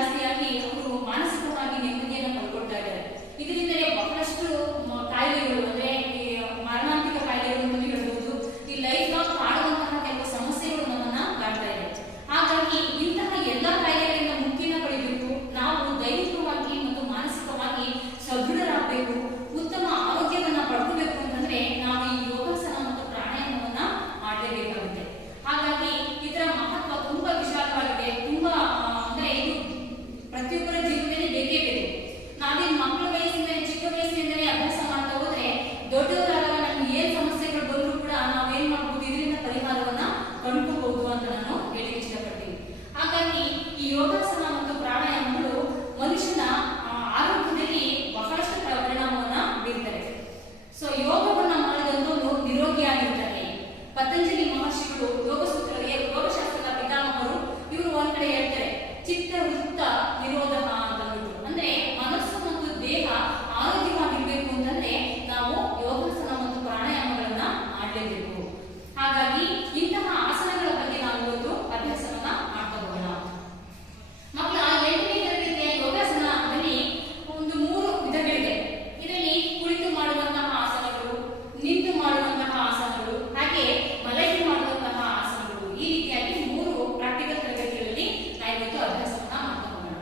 ಜಾಸ್ತಿಯಾಗಿ ಅವರು ಮಾನಸಿಕವಾಗಿ ನೆಮ್ಮದಿಯನ್ನು ಕಳ್ಕೊಳ್ತಾ ಇದ್ದಾರೆ. ಇದರಿಂದಲೇ ಬಹಳಷ್ಟು ಕಾಯಿಲೆಗಳು ಅಂದ್ರೆ ಈ ಮಾರಣಾಂತಿಕ ಕಾಯಿಲೆಗಳು ಅಂತ ಹೇಳ್ಬೋದು, ಈ ಲೈಫ್ ಲಾಂಗ್ ಕಾಡುವಂತಹ ಕೆಲವು ಸಮಸ್ಯೆಗಳು ನಮ್ಮನ್ನ ಕಾಡ್ತಾ ಇದೆ. ಹಾಗಾಗಿ ಇಂತಹ ಎಲ್ಲಾ ಕಾಯಿಲೆಗಳಿಂದ ಮುಕ್ತಿನ ಪಡಿಬೇಕು. ನಾವು ದೈಹಿಕವಾಗಿ ಮತ್ತು ಮಾನಸಿಕವಾಗಿ ಸದೃಢರಾಗಬೇಕು, ಉತ್ತಮ ಆರೋಗ್ಯವನ್ನ ಪಡ್ಕೋಬೇಕು ಅಂತಂದ್ರೆ ನಾವು ಈ ಯೋಗಾಸನ ಮತ್ತು ಪ್ರಾಣಾಯಾಮವನ್ನ ಮಾಡಲೇಬೇಕಾಗುತ್ತೆ. ಹಾಗಾಗಿ ಇದರ ಮಹತ್ವ ತುಂಬಾ ವಿಶಾಲವಾಗಿದೆ. ತುಂಬಾ ಅಂದ್ರೆ ಇದು ಪ್ರತಿಯೊಬ್ಬರ ಜೀವನದಲ್ಲಿ ಬೇಕೇ ಬೇಕು. ನಾವೇನ್ ಮಕ್ಕಳ ವಯಸ್ಸಿನಲ್ಲಿ ಚಿಕ್ಕ ವಯಸ್ಸಿನಿಂದಲೇ ಅಭ್ಯಾಸ ಮಾಡ್ತಾ ಹೋದ್ರೆ ದೊಡ್ಡವರಾದಾಗ ನಮ್ಗೆ ಏನ್ ಸಮಸ್ಯೆಗಳು ಬಂದರೂ ಕೂಡ ನಾವೇನ್ ಮಾಡ್ಬೋದು, ಇದರಿಂದ ಪರಿಹಾರವನ್ನ ಕಂಡುಕೋಬಹುದು ಅಂತ ನಾನು ಹೇಳಲಿಕ್ಕೆ ಇಷ್ಟಪಡ್ತೀನಿ. ಹಾಗಾಗಿ ಈ ಯೋಗಾಸನ ಮತ್ತು ಪ್ರಾಣಾಯಾಮಗಳು ಮನುಷ್ಯನ ಆರೋಗ್ಯದಲ್ಲಿ ಬಹಳಷ್ಟು ಪರಿಣಾಮವನ್ನ ಬೀರ್ತಾರೆ. ಸೊ ಯೋಗವನ್ನ ಮಾಡಿದಂತೂ ನಿರೋಗಿಯಾಗಿರ್ತಾನೆ. ಪತಂಜಲಿ ಮಹರ್ಷಿಗಳು ಯೋಗಶಾಸ್ತ್ರದ ಪಿತಾಮಹರು ಇವರು ಒಂದ್ ಕಡೆ ಹೇಳ್ತಾರೆ, ಚಿತ್ತ ವೃತ್ತ ನಿರೋಧ ಅಂತ ಅಂದ್ಬಿಟ್ಟು. ಅಂದ್ರೆ ಮನಸ್ಸು ಮತ್ತು ದೇಹ ಆರೋಗ್ಯವಾಗಿರ್ಬೇಕು ಅಂತಂದ್ರೆ ನಾವು ಯೋಗಾಸನ ಮತ್ತು ಪ್ರಾಣಾಯಾಮಗಳನ್ನ ಮಾಡಲೇಬೇಕು. ಹಾಗಾಗಿ ಇಂತಹ ಆಸನಗಳ ಬಗ್ಗೆ ನಾವು ಇವತ್ತು ಅಭ್ಯಾಸವನ್ನ ಮಾಡ್ತಾ ಹೋಗೋಣ. ಮಕ್ಕಳ 8ನೇ ತರಗತಿಯ ಯೋಗಾಸನದಲ್ಲಿ ಒಂದು 3 ವಿಧಗಳಿದೆ. ಇದರಲ್ಲಿ ಕುಳಿತು ಮಾಡುವಂತಹ ಆಸನಗಳು, ನಿಂತು ಮಾಡುವಂತಹ ಆಸನಗಳು, ಹಾಗೆ ಮಲಗಿ ಮಾಡುವಂತಹ ಆಸನಗಳು, ಈ ರೀತಿಯಾಗಿ 3 ಪ್ರಾಕ್ಟಿಕಲ್ ತರಗತಿಗಳಲ್ಲಿ ನಾವು ಇವತ್ತು ಅಭ್ಯಾಸವನ್ನ ಮಾಡ್ತಾ ಹೋಗೋಣ.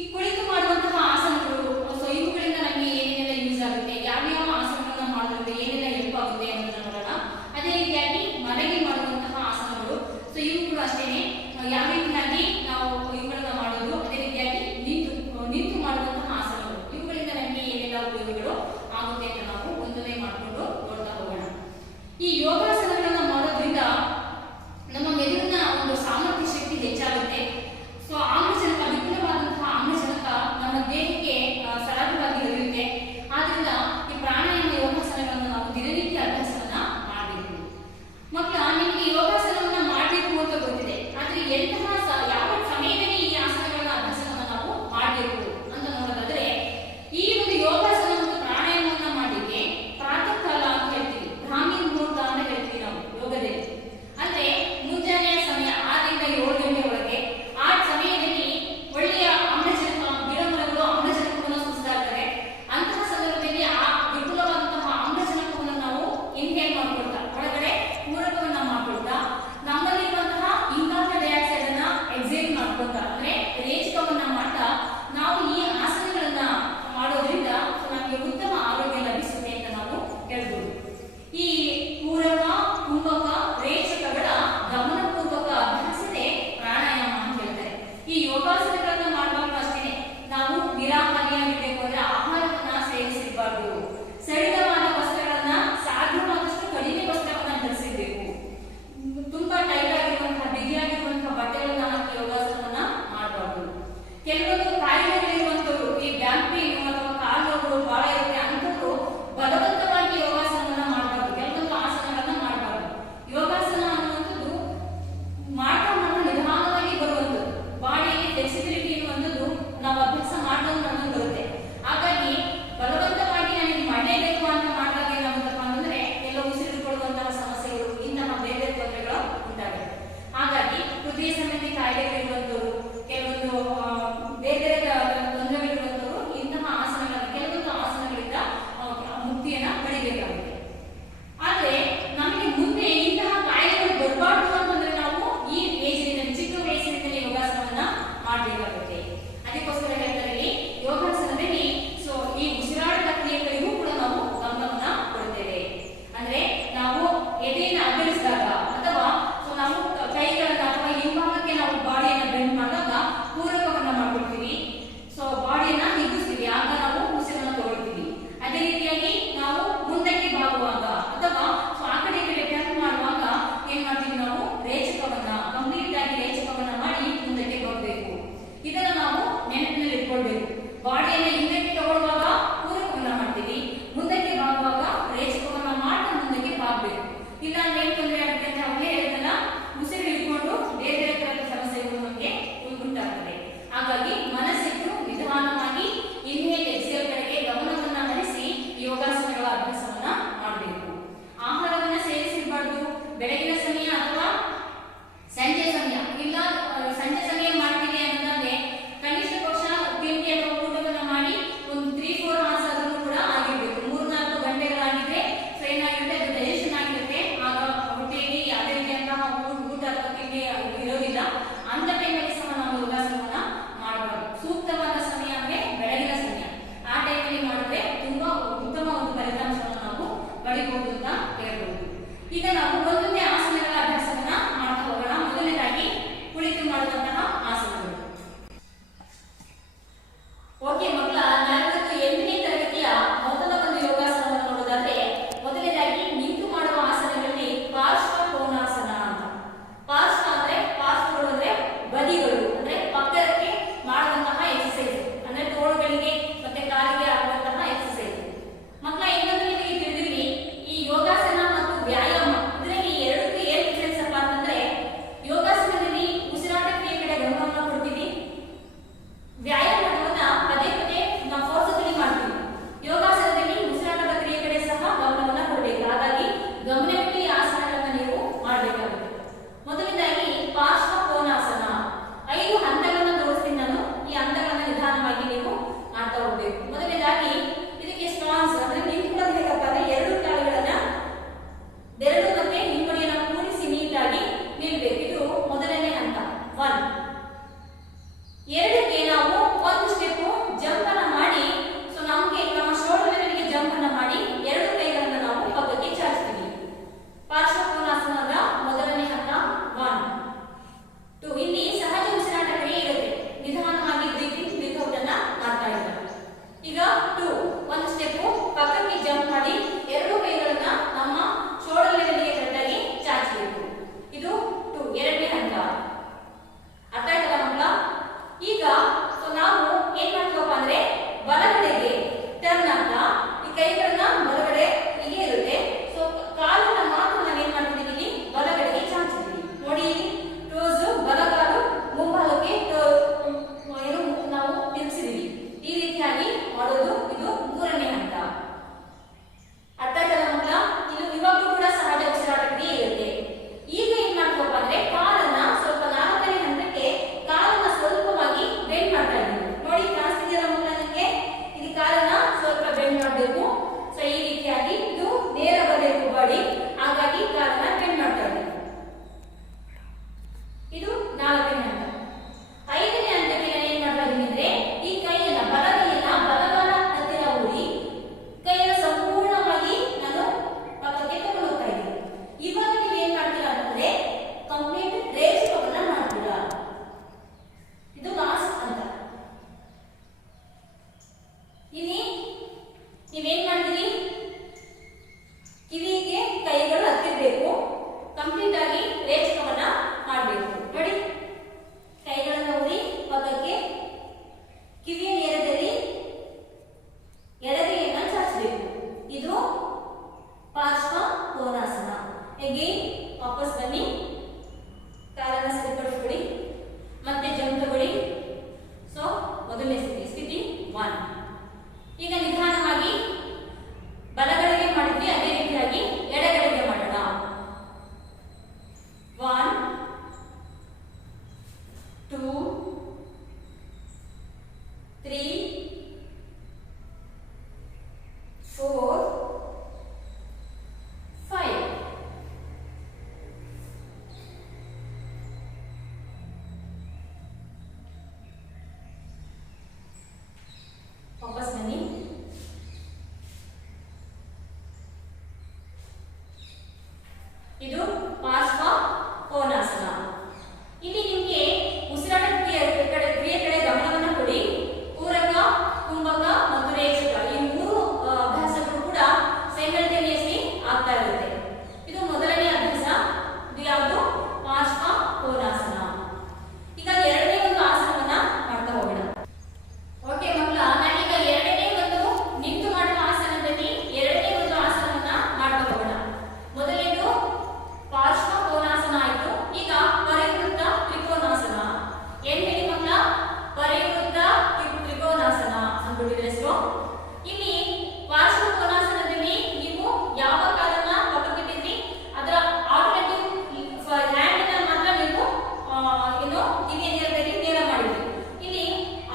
ಈ ಕುಳಿತು ಮಾಡುವಂತಹ ಆಸನಗಳು, ಸೊ ಇವುಗಳಿಂದ ನಮಗೆ ಏನೆಲ್ಲ ಯೂಸ್ ಆಗುತ್ತೆ, ಯಾವ್ಯಾವ ಆಸನಗಳನ್ನ ಮಾಡೋದ್ರಿಂದ ಏನೆಲ್ಲ ಹೆಲ್ಪ್ ಆಗುತ್ತೆ ಅನ್ನೋದನ್ನ ನೋಡೋಣ. ಅದೇ ರೀತಿಯಾಗಿ ಮಲಗಿ ಮಾಡುವಂತಹ ಆಸನಗಳು, ಸೊ ಇವು ಕೂಡ ಅಷ್ಟೇನೆ ಯಾವ ರೀತಿಯಾಗಿ ನಾವು ಇವುಗಳನ್ನ ಮಾಡೋದು. ಅದೇ ರೀತಿಯಾಗಿ ನಿಂತು ಮಾಡುವಂತಹ ಆಸನಗಳು, ಇವುಗಳಿಂದ ನಮಗೆ ಏನೆಲ್ಲ ಉಪಯೋಗಗಳು ಆಗುತ್ತೆ ಅಂತ ನಾವು ಒಂದೊಂದೇ ಮಾಡಿಕೊಂಡು ನೋಡ್ತಾ ಹೋಗೋಣ. ಈ ಯೋಗಾಸನಗಳನ್ನ ಮಾಡೋದ್ರಿಂದ ನಮ್ಮ ಮೆದುಳಿನ ಒಂದು ಸಾಮರ್ಥ್ಯ ಶಕ್ತಿ ಹೆಚ್ಚಾಗುತ್ತೆ. ಸೊ ಆಮ್ಲಜನಕ, ವಿಪುಲವಾದಂತಹ ಆಮ್ಲಜನಕ ನಮ್ಮ ದೇಹಕ್ಕೆ ಸರಾಗವಾಗಿ ಹರಿಯುತ್ತೆ. ಆದ್ರಿಂದ ಈ ಪ್ರಾಣಾಯಾಮ ಯೋಗಾಸನಗಳನ್ನ ನಾವು ದಿನನಿತ್ಯ ಅಭ್ಯಾಸವನ್ನ ಮಾಡಬೇಕು. ಮಕ್ಕಳ, ನಿಮಗೆ ಯೋಗಾಸನವನ್ನ ಮಾಡಬೇಕು ಅಂತ ಗೊತ್ತಿದೆ, ಆದ್ರೆ ಯಾವ ಸಮಯದಲ್ಲಿ ಈ ಆಸನಗಳನ್ನ ಅಭ್ಯಾಸವನ್ನ ನಾವು ಮಾಡಬೇಕು ಅಂತ ನೋಡೋದಾದ್ರೆ, ಈ ಒಂದು ಯೋಗಾಸನ ಮತ್ತು ಪ್ರಾಣಾಯಾಮವನ್ನ ಮಾಡಲಿಕ್ಕೆ ಪ್ರಾತಃ ಕಾಲ ಅಂತ ಹೇಳ್ತೀವಿ, ಬ್ರಾಹ್ಮಿ ಮುಹೂರ್ತ ಅಂತ ಹೇಳ್ತೀವಿ ನಾವು ಯೋಗದಲ್ಲಿ. ಅಂದ್ರೆ ಮುಂಜಾನೆ ಸಮಯ 6 ರಿಂದ 7 ಗಂಟೆ ಒಳಗೆ, ಆ ಸಮಯದಲ್ಲಿ ಒಳ್ಳೆಯ ಆಮ್ಲಜನಕ, ಗಿಡಮರಗಳು ಆಮ್ಲಜನಕವನ್ನು ಸೂಸ್ತಾ ಇರ್ತವೆ. ಅಂತಹ ಸಂದರ್ಭದಲ್ಲಿ ಆ ವಿಪುಲವಾದಂತಹ ಆಮ್ಲಜನಕವನ್ನು ನಾವು ಇನ್ಹೇಲ್ ಮಾಡ್ಕೊಳ್ತಾ, ಒಳಗಡೆ ಪೂರಕವನ್ನ ಮಾಡ್ಕೊಳ್ತಾ, ನಮ್ಮಲ್ಲಿರುವಂತಹ ಇಂಗಾಲ ಡೈಆಕ್ಸೈಡ್ ಅನ್ನ ಎಕ್ಸೇಲ್ ಮಾಡ್ಕೊಳ್ತಾ, ಅಂದ್ರೆ ರೇಚಕವನ್ನ ಮಾಡ್ತಾ ನಾವು ಈ ಆಸನಗಳನ್ನ ಮಾಡೋದ್ರಿಂದ ನಮಗೆ ಉತ್ತಮ ಆರೋಗ್ಯ ಲಭಿಸುತ್ತೆ ಅಂತ ನಾವು ಹೇಳ್ಬೋದು. ಈ ಪೂರಕ, ಕುಂಭಕ, ರೇಚಕಗಳ ಗಮನಪೂರ್ವಕ ಅಭ್ಯಾಸವೇ ಪ್ರಾಣಾಯಾಮ ಅಂತ ಹೇಳ್ತಾರೆ. ಈ ಯೋಗಾಸನಗಳನ್ನ ಮಾಡುವಾಗ ಅಷ್ಟೇನೆ ನಾವು ನಿರಾಹಾರಿಯಾಗಿರ್ಬೇಕು. ಅಂದ್ರೆ ಆಹಾರವನ್ನ ಸೇವಿಸಬಾರ್ದು, ಸಡಿಲವಾದ ವಸ್ತ್ರಗಳನ್ನ ಸಾಧ್ಯವಾದಷ್ಟು ಕಡಿಮೆ ವಸ್ತ್ರವನ್ನ ಧರಿಸಬೇಕು, ತುಂಬಾ ಟೈಟ್ ಆಗಿರುವಂತಹ ಬಿಗಿಯಾಗಿರುವಂತಹ ಬಟ್ಟೆಗಳನ್ನ ಹಾಕಿ ಯೋಗಾಸನವನ್ನ ಮಾಡಬಾರ್ದು. ಕೆಲವೊಂದು ಕಾಯಿಲೆಗಳಿರುವಂತವ್ರು, ಈ ಬ್ಯಾಕ್ ಪೇನ್ ಅಥವಾ ಕಾಲು ನೋವುಗಳು ಬಹಳ ಇರುತ್ತೆ, ಅಂತವ್ರು ಬಲವಂತವಾಗಿ ಯೋಗಾಸನವನ್ನ ಮಾಡಬಾರ್ದು, ಕೆಲವೊಂದು ಆಸನಗಳನ್ನ ಮಾಡಬಾರ್ದು. ಯೋಗಾಸನ ಅನ್ನುವಂಥದ್ದು ಮಾಡ್ತಾ ನಿಧಾನವಾಗಿ ಬರುವಂಥದ್ದು, ಬಾಡಿಯಲ್ಲಿ ಫ್ಲೆಕ್ಸಿಬಿಲಿಟಿ ಅನ್ನುವಂಥದ್ದು ನಾವು ಅಭ್ಯಾಸ ಮಾಡಿದಾಗ ನಮಗೆ ಬರುತ್ತೆ. ಹಾಗಾಗಿ ಬಲವಂತವಾಗಿ ನನಗೆ ಮಾಡಲೇಬೇಕು ಅಂತ ಮಾಡಿದಾಗ ಏನಾಗುತ್ತಪ್ಪ ಅಂತಂದ್ರೆ ಎಲ್ಲ ಉಸಿರುಕೊಳ್ಳುವಂತಹ ಸಮಸ್ಯೆಗಳು, ಇಂತಹ ಬೇರೆ ಬೇರೆ ತೊಂದರೆಗಳು ಉಂಟಾಗುತ್ತೆ. ಹಾಗಾಗಿ ಹೃದಯ ಸಂಬಂಧಿ ಕಾಯಿಲೆಗಳಿರುವಂತವರು, ಕೆಲವೊಂದು ಬೇರೆ ಬೇರೆ ತೊಂದರೆಗಳಿರುವಂತವರು ಇಂತಹ ಕೆಲವೊಂದು ಆಸನಗಳಿಂದ ಮುಕ್ತಿಯನ್ನ ಪಡಿಬೇಕಾಗುತ್ತೆ. ಆದ್ರೆ ನಮಗೆ ಮುಂದೆ ಇಂತಹ ಕಾಯಿಲೆಗಳು ಬರಬಾರ್ದು ಅಂತಂದ್ರೆ ನಾವು ಈ ಏಜಿನಲ್ಲಿ, ಚಿಕ್ಕ ವಯಸ್ಸಿನಿಂದಲೇ ಯೋಗಾಸನವನ್ನ ಮಾಡಬೇಕಾಗುತ್ತೆ. ಅದಕ್ಕೋಸ್ಕರ ಹೇಳ್ತಾರೆ ಯೋಗಾಸನದಲ್ಲಿ ಸೊ ಈ ಉಸಿರಾಟದ ಕ್ರಿಯೆಗಳಿಗೂ ಕೂಡ ನಾವು ಗಮನವನ್ನ ಕೊಡ್ತೇವೆ. ಅಂದ್ರೆ ನಾವು ಎದೆಯನ್ನು ಅಗ್ಗರಿಸಿದಾಗ ಅಥವಾ ಸೊ ನಾವು ಕೈಗಳನ್ನ ಅಥವಾ ಹಿಂಭಾಗಕ್ಕೆ ನಾವು ಬಾಡಿಯನ್ನ ಬೆಂಡ್ ಮಾಡಿದಾಗ ಪೂರಕವನ್ನ ಮಾಡ್ಕೊಳ್ತೀವಿ. ಸೊ ಬಾಡಿಯನ್ನ ಹಿಗ್ಗಿಸ್ತೀವಿ, ಆಗ ನಾವು ಉಸಿರನ್ನ ತಗೊಳ್ತೀವಿ. ಅದೇ ರೀತಿಯಾಗಿ ನಾವು ಮುಂದಕ್ಕೆ ಬಾಗುವಾಗ ಅಥವಾ ಸೊ ಆ ಕಡೆ ಈ ಕಡೆ ಟರ್ನ್ ಮಾಡುವಾಗ ಏನ್ ಮಾಡ್ತೀವಿ, ನಾವು ರೇಚಕವನ್ನ ಕಂಪ್ಲೀಟ್ ಆಗಿ ರೇಚಕವನ್ನ ಮಾಡಿ ಮುಂದಕ್ಕೆ ಬರಬೇಕು. ಇದನ್ನ ನಾವು ನೆನಪಿನಲ್ಲಿ ಎರಡಕ್ಕೆ ನಾವು ಒಂದು ಸ್ಟೆಪ್ ಜಂಪ್ ಅನ್ನ ಮಾಡಿ, ಸೊ ನಮಗೆ ನಮ್ಮ ಶೋಲ್ಡರ್ ಲೆವೆಲ್ಗೆ ಜಂಪ್ ಅನ್ನ ಮಾಡಿ ಎರಡು ಕೈಗಳನ್ನು ನಾವು ಪಕ್ಕಕ್ಕೆ ಚಾಚ್ತೀವಿ. ಪಾರ್ಶ್ವ ಕೋನಾಸನದ ಮೊದಲನೇ ಹಂತ 1 2. ಇಲ್ಲಿ ಸಹಜ ಉಸಿರಾಟ ಕ್ರಿಯೆ ಇರುತ್ತೆ, ನಿಧಾನವಾಗಿ ಬ್ರೀತಿಂಗ್ ಬ್ರೀತ್ ಔಟ್ ಅನ್ನ ಮಾಡ್ತಾ ಇದ್ದಾರೆ. ಈಗ 2 ಒಂದು ಸ್ಟೆಪ್ ಪಕ್ಕಕ್ಕೆ ಜಂಪ್ ಮಾಡಿ ಎರಡು ಕೈಗಳನ್ನ ನಮ್ಮ ಶೋಲ್ಡರ್ ಲೆವೆಲ್ಗೆ ಕರೆಕ್ಟಾಗಿ ಚಾಚಬೇಕು. ಇದು 2 ಎರಡನೇ ಹಂತ. ಅರ್ಥ ಆಯ್ತಲ್ಲ ಮಕ್ಕಳ? ಈಗ ಸೊ ನಾವು ಏನ್ ಮಾಡ್ತೀವಪ್ಪ ಅಂದ್ರೆ ಬಲಗಡೆಗೆ ಟರ್ನ್ ಅಂತ ಈ ಕೈಗಳನ್ನ ಬಲಗಡೆ ಹೀಗೆ ಇರುತ್ತೆ. ಸೊ ಕಾಲನ್ನ ಮಾತ್ರ ನಾವು ಏನ್ ಮಾಡ್ತೀವಿ, ಇಲ್ಲಿ ಬಲಗಡೆಗೆ ಚಾಚ್ತೀವಿ. ನೋಡಿ ಟೋಸ್ ಬಲಗಾಲು ಮುಂಭಾಗಕ್ಕೆ ಏನು ನಾವು ತಿರ್ಸಿದೀವಿ. ಈ ರೀತಿಯಾಗಿ ಮಾಡೋದು ಇದು ಮೂರನೇ ಹಂತ. ಅರ್ಥ ಆಯ್ತಲ್ಲ ಮಕ್ಕಳ? ಇದು ಇವಾಗಲೂ ಕೂಡ ಸಹಜ ಉಸಿರಾಟ ಕ್ರಿಯೆ ಇರುತ್ತೆ. ಈಗ ಏನ್ ಮಾಡ್ತೀವಪ್ಪ ಅಂದ್ರೆ ಕಾಲನ್ನ ಸ್ವಲ್ಪ ನಾಲ್ಕನೇ ಹಂತಕ್ಕೆ ಕಾಲನ್ನ ಸ್ವಲ್ಪವಾಗಿ ಬೆಂಡ್ ಮಾಡ್ತಾ ಇದ್ದೀವಿ. ನೋಡಿ ಕಾಣಿಸ್ತಿದೆಯಲ್ಲ ಮಕ್ಕಳ ನಿಮಗೆ? ಇಲ್ಲಿ ಕಾಲನ್ನ ಸ್ವಲ್ಪ ಬೆಂಡ್ ಮಾಡಬೇಕು. ಸೊ ಈ ರೀತಿಯಾಗಿ ಇದು ನೇರ ಬರಬೇಕು ಬಾಡಿ, ಹಾಗಾಗಿ ಕಾಲನ್ನ ಬೆಂಡ್ ಮಾಡ್ತಾ ಇದ್ದೀವಿ. ಇದು ನಾಲ್ಕನೇ ಹಂತ. ಐದನೇ ಹಂತಕ್ಕೆ ನಾನು ಏನ್ ಮಾಡ್ತಾ ಇದ್ದೀನಿ ಅಂದ್ರೆ ಈ ಕೈಯನ್ನ ಬಲಗೈಯನ್ನ ಬಲಗಾಲ ಹತ್ತಿರ ಊರಿ ಕೈಯನ್ನ ಸಂಪೂರ್ಣವಾಗಿ ನಾನು ಪಕ್ಕಕ್ಕೆ ತಗೊಂಡು ಹೋಗ್ತಾ ಇದ್ದೀನಿ. ಇವಾಗ ನೀವು ಏನ್ ಮಾಡ್ತೀರಾ ಅಂತಂದ್ರೆ ಕಂಪ್ಲೀಟ್ ರೇಚಕವನ್ನ ಮಾಡ್ತೀರಾ. ಇದು ಲಾಸ್ಟ್ ಅಂತ. ಇಲ್ಲಿ ನೀವೇನ್ ಮಾಡ್ತೀರಿ, ಕಿವಿಗೆ ಕೈಗಳು ಹತ್ತಿರಬೇಕು, ಕಂಪ್ಲೀಟ್ ಆಗಿ ರೇಚಕವನ್ನ ಮಾಡಬೇಕು. ನೋಡಿ ಕೈಗಳನ್ನ ಊರಿ ಪಕ್ಕಕ್ಕೆ ಕಿವಿಯ ನೇರದಲ್ಲಿ ಎಡಗೈಯನ್ನ ಚಾಚಬೇಕು. ಇದು ಪಾರ್ಶ್ವ ಕೋನಾಸನ. ಅಗೇನ್ ವಾಪಸ್ ಬನ್ನಿ, ಕಾಲನ್ನ ಸರಿಪಡಿಸ್ಕೊಳ್ಳಿ, ಮತ್ತೆ ಜಂಪ್ ತಗೊಳ್ಳಿ. ಸೊ ಮೊದಲನೇ ಸ್ಥಿತಿ 1. ಈಗ ನಿಧಾನವಾಗಿ ಬಲಗಡೆಗೆ ಮಾಡಿದ್ವಿ, ಅದೇ ರೀತಿಯಾಗಿ ಎಡಗಡೆಗೆ ಮಾಡೋಣ. 1 2 3 4 5. ವಾಪಸ್ ಬನ್ನಿ. ಇದು ಪಾರ್ಶ್ವ ಕೋನಾಸನ. ಇಲ್ಲಿ ನಿಮಗೆ ಉಸಿರಾಟ ಕ್ರಿಯೆ ಕಡೆ ಗಮನವನ್ನು ಕೊಡಿ. ಪೂರಕ, ಕುಂಭಕ ಮತ್ತು ರೇಚಕ ಈ ಮೂರು ಅಭ್ಯಾಸಗಳು ಕೂಡ ಸೈಮಲ್ಟೇನಿಯಸ್ಲಿ ಆಗ್ತಾ ಇರುತ್ತೆ. ಇದು ಮೊದಲನೇ ಅಭ್ಯಾಸ. ಇದು ಯಾವುದು? ಪಾರ್ಶ್ವ ಕೋನಾಸನ. ಈಗ ಎರಡನೇ ಒಂದು ಆಸನವನ್ನ ಮಾಡ್ತಾ ಹೋಗೋಣ. ಓಕೆ ಮಕ್ಕಳ, ನಾನೀಗ ಎರಡನೇ ಒಂದು ನಿಂತು ಮಾಡುವ ಆಸನದಲ್ಲಿ ಎರಡನೇ ಒಂದು ಆಸನವನ್ನ ಮಾಡ್ತಾ ಹೋಗೋಣ. ಮೊದಲನೇದು ಪಾರ್ಶ್ವ ಕೋನಾಸನ ಆಯ್ತು. ಈಗ ಪರಿವೃತ್ತ ತ್ರಿಕೋನಾಸನ. ಏನ್ ಹೇಳಿ ಮಕ್ಕಳ? ಪರಿವೃತ್ತ ತ್ರಿಕೋನಾಸನ ಅಂದ್ಬಿಟ್ಟಿದ್ರೆ ಹೆಸರು. ಇಲ್ಲಿ ಪಾರ್ಶ್ವ ಕೋನಾಸನದಲ್ಲಿ ನೀವು ಯಾವ ಕಾಲನ್ನ ಪಕ್ಕಕ್ಕಿಟ್ಟಿದ್ರಿ ಅದರ ಆಲ್ಟರ್ನೇಟಿವ್ ಹ್ಯಾಂಡ್ ಮಾತ್ರ ನೀವು ಏನು ಕಿವಿಯ ನೇರದಲ್ಲಿ ನೇರ ಮಾಡಿದ್ರಿ. ಇಲ್ಲಿ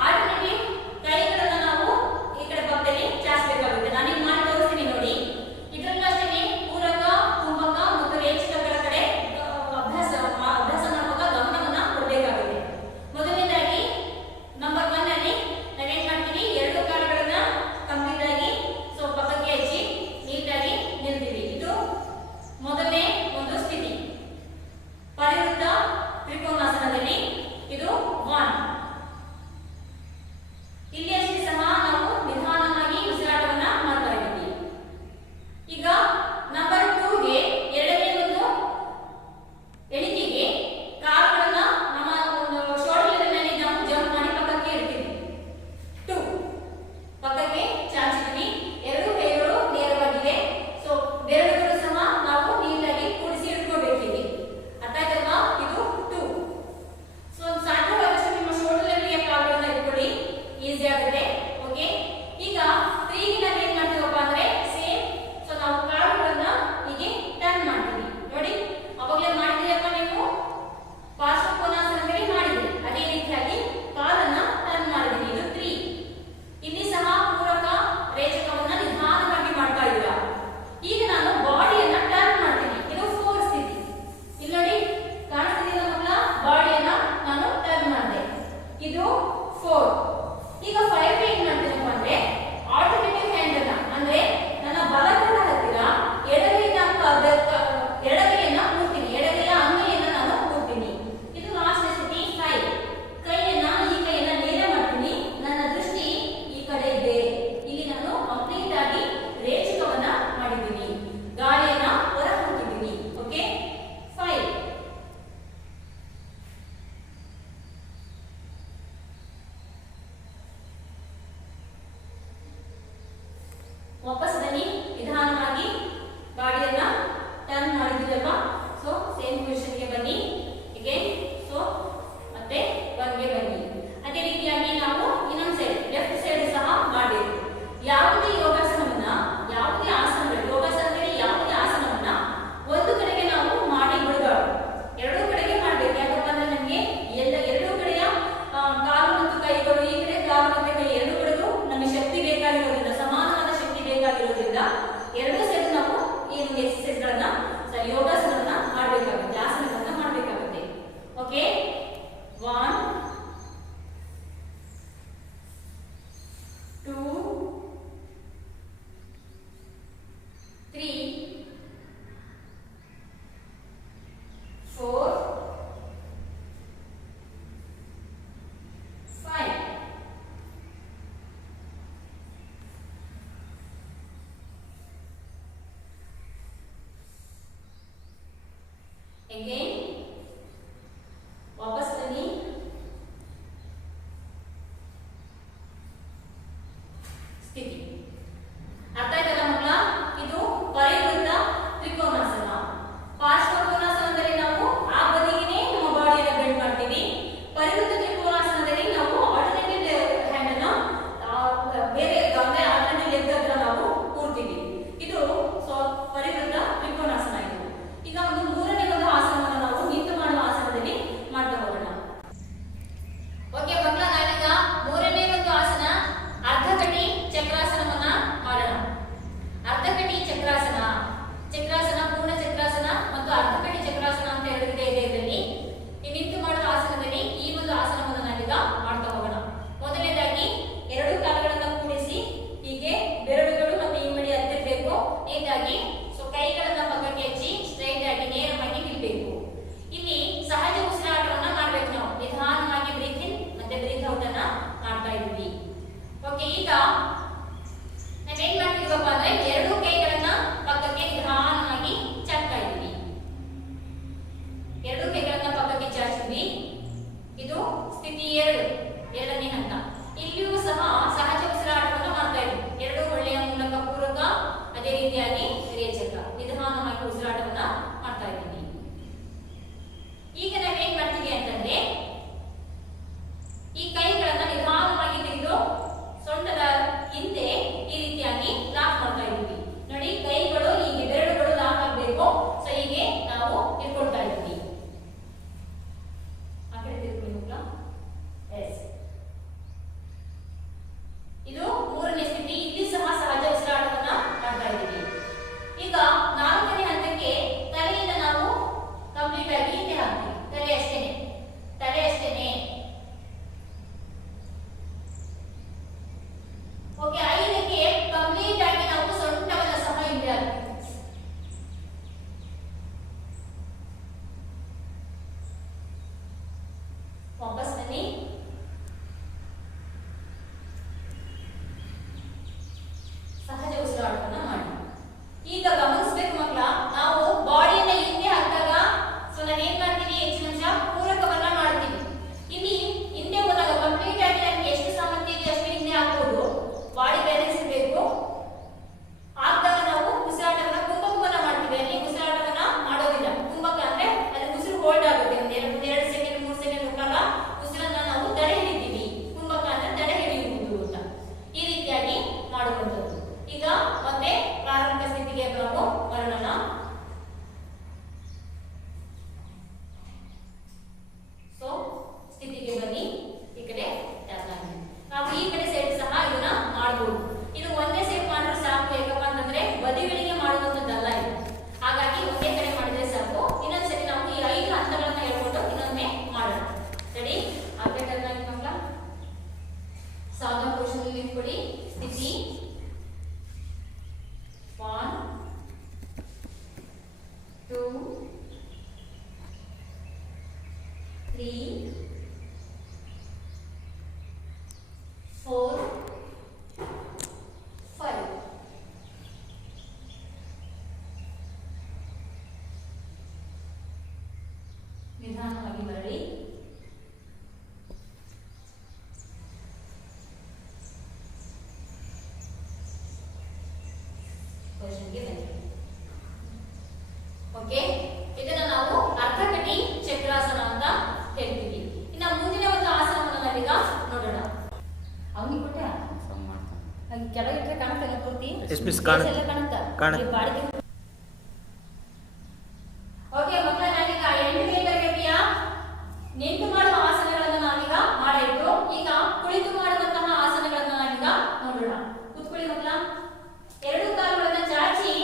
ಆಲ್ಟರ್ನೇಟಿವ್ ಕೈಗಳನ್ನ ನಾವು ಈ ಕಡೆ ಪಕ್ಕದಲ್ಲಿ ಚಾಚಬೇಕಾಗುತ್ತೆ. ನಾನು ಈಗ ಮಾಡಿ ತೋರಿಸ್ತೀನಿ ನೋಡಿ. ಇದರಲ್ಲೂ ಅಷ್ಟೇ ಪೂರಕ, ಕುಂಭಕ ಮತ್ತು ರೇಚಕಗಳ ಕಡೆ ಅಭ್ಯಾಸ ಮಾಡುವಾಗ ಗಮನವನ್ನ ಕೊಡಬೇಕಾಗುತ್ತೆ. ಮೊದಲನೇದಾಗಿ ನಂಬರ್ 1 ಅಲ್ಲಿ ನಾವೇನ್ ಮಾಡ್ತೀವಿ, ಎರಡು ಕಾಲುಗಳನ್ನ ಕಂಪ್ಲೀಟ್ ಆಗಿ ಸೊ ಪಕ್ಕಕ್ಕೆ ಹಚ್ಚಿ ನೀಟಾಗಿ ನಿಲ್ತೀವಿ. ಇದು ಮೊದಲನೇ ಒಂದು ಸ್ಥಿತಿ ಪರಿವೃತ್ತ ತ್ರಿಕೋನಾಸನದಲ್ಲಿ. ಇದು 1. ಇಲ್ಲಿ ಅಷ್ಟೇ ಸಹ ನಾವು ನಿಧಾನವಾಗಿ ಉಸಿರಾಟವನ್ನ ಮಾಡ್ತಾ ಇದ್ದೀವಿ. ಈಗ ನಂಬರ್ 2ಗೆ ಎರಡನೇ ಒಂದು ಎಣಿಕೆಗೆ ಕಾಲುಗಳನ್ನ ನಮ್ಮ ಶೋಲ್ಡರ್ ಲೆವೆಲ್ನಲ್ಲಿ ನಾವು ಜಂಪ್ ಮಾಡಿ ಪಕ್ಕಕ್ಕೆ ಇಡ್ತೀವಿ. 2 ಪಕ್ಕಕ್ಕೆ ಚಾಚಿದ್ವಿ, ಎರಡು ಕೈಗಳು ನೇರವಾಗಿದೆ. ಸೊ ಬೆರಳುಗಳು ಸಹ ನಾವು ನೀಟಾಗಿ ಕೂಡಿಸಿ ಇಟ್ಕೋಬೇಕಿದೆ. ಅರ್ಥ ಆಯ್ತಲ್ವಾ? ಇದು 2. ಸೊ ಸಾಧ್ಯವಾದಷ್ಟು ನಿಮ್ಮ ಶೋಲ್ಡರ್ ಲೆವೆಲ್ಗೆ ಕಾಲುಗಳನ್ನ ಇಟ್ಕೊಳ್ಳಿ, ಈಸಿ ಆಗುತ್ತೆ. ಓಕೆ, ಈಗ 3ಗೆ ನಾವೇನ್ ಮಾಡ್ತೀವಪ್ಪ ಅಂದ್ರೆ ಸೇಮ್. ಸೊ ನಾವು ಕಾಲುಗಳನ್ನ ಹೀಗೆ ಟರ್ನ್ ಮಾಡ್ತೀವಿ. ನೋಡಿ ಅವಾಗಲೇ ಮಾಡಿದ್ರಪ್ಪ ನೀವು ಪಾರ್ಶ್ವ ಕೋನಾಸನದಲ್ಲಿ ಮಾಡಿದ್ರಿ, ಅದೇ ರೀತಿಯಾಗಿ ಕಾಲನ್ನ ಟರ್ನ್ ಮಾಡಿದ್ರಿ. ಇದು 3. ಇಲ್ಲಿ ಸಹ ಪೂರಕ ರೇಚಕವನ್ನ ನಿಧಾನವಾಗಿ ಮಾಡ್ತಾ ಇದ್ದೀರಾ. ಈಗ ನಾನು ಬಾಡಿಯನ್ನ ಟರ್ನ್ ಮಾಡ್ತೀನಿ. ಇದು 4 ಸ್ಥಿತಿ. ಇಲ್ಲಿ ನೋಡಿ ಕಾಣಿಸ್ತಿದೆಯಲ್ಲ ಮಕ್ಕಳ? ಬಾಡಿಯನ್ನ ನಾನು ಟರ್ನ್ ಮಾಡಿದೆ. ಇದು 4. ಈಗ 5 ಏನ್ ಮಾಡ್ತೀನಪ್ಪ ಅಂದ್ರೆ ಆಲ್ಟರ್ನೇಟಿವ್ ಹ್ಯಾಂಡ್ ಅನ್ನ ಅಂದ್ರೆ ನನ್ನ ಬಲಗೈನ ಹತ್ತಿರ ಎಡಗೈಯನ್ನ ಕೂರ್ತೀನಿ, ಎಡಗೈಯ ಅಂಗೈಯನ್ನ ನಾನು ಕೂರ್ತೀನಿ. ಇದು ಲಾಸ್ಟ್ ಸ್ಥಿತಿ 5. ಕೈಯನ್ನ ಈ ಕೈಯನ್ನ ನೇರ ಮಾಡ್ತೀನಿ, ನನ್ನ ದೃಷ್ಟಿ ಈ ಕಡೆ ಇದೆ. ಇಲ್ಲಿ ನಾನು ಕಂಪ್ಲೀಟ್ ಆಗಿ ರೇಚಕವನ್ನ ಮಾಡಿದ್ದೀನಿ, ಗಾಳಿಯನ್ನ ಹೊರ ಹಾಕಿದ್ದೀನಿ. ಓಕೆ 5. ವಾಪಸ್ ಬನ್ನಿ, ನಿಧಾನವಾಗಿ ಗಾಡಿಯನ್ನ ಟರ್ನ್ ಮಾಡಿದ್ದೀರಲ್ವಾ. ಸೊ ಸೇಮ್ ಪೊಸಿಷನ್ ಗೆ ಬನ್ನಿ ಅಗೇನ್. ಸೊ ಮತ್ತೆ 1 ಗೆ ಬನ್ನಿ. ಅದೇ ರೀತಿಯಾಗಿ ನಾವು ಇನ್ನೊಂದು ಸೈಡ್ ಲೆಫ್ಟ್ ಸೈಡ್ ಸಹ ಮಾಡಬೇಕು. ಯಾವುದೇ ಯೋಗಾಸನವನ್ನ, ಯಾವುದೇ ಆಸನಗಳು, ಯೋಗಾಸನದಲ್ಲಿ ಯಾವುದೇ ಆಸನವನ್ನ ಒಂದು ಕಡೆಗೆ ನಾವು ಮಾಡಿ ಬಿಡಬಾರ್ದು, ಎರಡೂ ಕಡೆಗೆ ಮಾಡಬೇಕು. ಯಾಕಂದ್ರೆ ನಮಗೆ ಎರಡೂ ಕಡೆಯ ಕಾಲು ಮತ್ತು ಕೈಗಳು, ಈ ಕಡೆ ಕಾಲು ಮತ್ತು ಕೈ ಎರಡೂ ಕಡೆಗೂ ನಮಗೆ ಶಕ್ತಿ ಬೇಕಾಗಿರೋದ್ರಿಂದ, ಸಮಾನವಾದ ಶಕ್ತಿ ಬೇಕಾಗಿರೋದ್ರಿಂದ ಎರಡೂ ಸೈಡ್ ನಾವು ಈ ಎಕ್ಸರ್ಸೈಸ್ ಗಳನ್ನ, ಯೋಗಾಸನವನ್ನ ಮಾಡಬೇಕಾಗುತ್ತೆ, ಆಸನಗಳನ್ನ ಮಾಡಬೇಕಾಗುತ್ತೆ. ಓಕೆ 1 2 3 4 5. Again, ವಾಪಸ್ ಬನ್ನಿ. ಸ್ಥಿತಿ ಅರ್ಥ ಆಯ್ತಲ್ಲ ಮಕ್ಕಳ? ಇದು ಪರಿವೃತ್ತ ತ್ರಿಕೋನಾಸನ. ಪಾರ್ಶ್ವಕೋನಾಸನದಲ್ಲಿ ನಾವು ಆ ಬದಿಗೆ ನಮ್ಮ ಬಾಡಿಯನ್ನು ಬೆಂಡ್ ಮಾಡ್ತೀವಿ. ಪರಿವೃತ್ತ ತ್ರಿಕೋನಾಸನದಲ್ಲಿ ನಾವು ಆಲ್ಟರ್ನೇಟಿವ್ ಹ್ಯಾಂಡ್ ಅನ್ನು ಬೇರೆ ಅಂದ್ರೆ ಆಲ್ಟರ್ನೇಟಿವ್ ಲೆಗ್ ಹತ್ರ ನಾವು ಕೂರ್ತೀವಿ. ಇದು ಪರಿವೃತ್ತ ತ್ರಿಕೋನಾಸನ. ಇದು ಈಗ ಒಂದು ಮೂರನೇ ಒಂದು ಆಸನವನ್ನು ನಾವು ನಿಂತು ಮಾಡುವ ಆಸನದಲ್ಲಿ ಮಾಡ್ತಾ ಹೋಗೋಣ. ಓಕೆ ಮಕ್ಕಳ, ನಾವೀಗ ಮೂರನೇ ಒಂದು ಆಸನ ಅರ್ಧಕಟಿ ಚಕ್ರಾಸನ ಓಕೆ, ಇದನ್ನ ನಾವು ಅರ್ಧಕಟಿ ಚಕ್ರಾಸನ ಅಂತ ಹೇಳ್ತೀವಿ. ಇನ್ನು ಮುಂದಿನ ಒಂದು ಆಸನವನ್ನು ನಾವೀಗ ನೋಡೋಣ. ಅವನಿಗೆ ಕೊಟ್ಟೆ ಹಾಗೆ ಕೆಳಗಿಟ್ರೆ ಕಾಣುತ್ತೆ ಪೂರ್ತಿ ಕಾಣುತ್ತಾ. ಓಕೆ ಮಕ್ಕಳ, ನಾವೀಗ 8ನೇ ತರಗತಿಯ ನಿಂತು ಮಾಡುವ ಆಸನಗಳನ್ನು ನಾವೀಗ ಮಾಡಿದ್ದು. ಈಗ ಕುಳಿತು ಮಾಡುವಂತಹ ಆಸನಗಳನ್ನು ನಾವೀಗ ನೋಡೋಣ. ಕೂತ್ಕೊಳ್ಳಿ ಮಕ್ಕಳ. ಎರಡು ಕಾಲುಗಳನ್ನು ಚಾಚಿ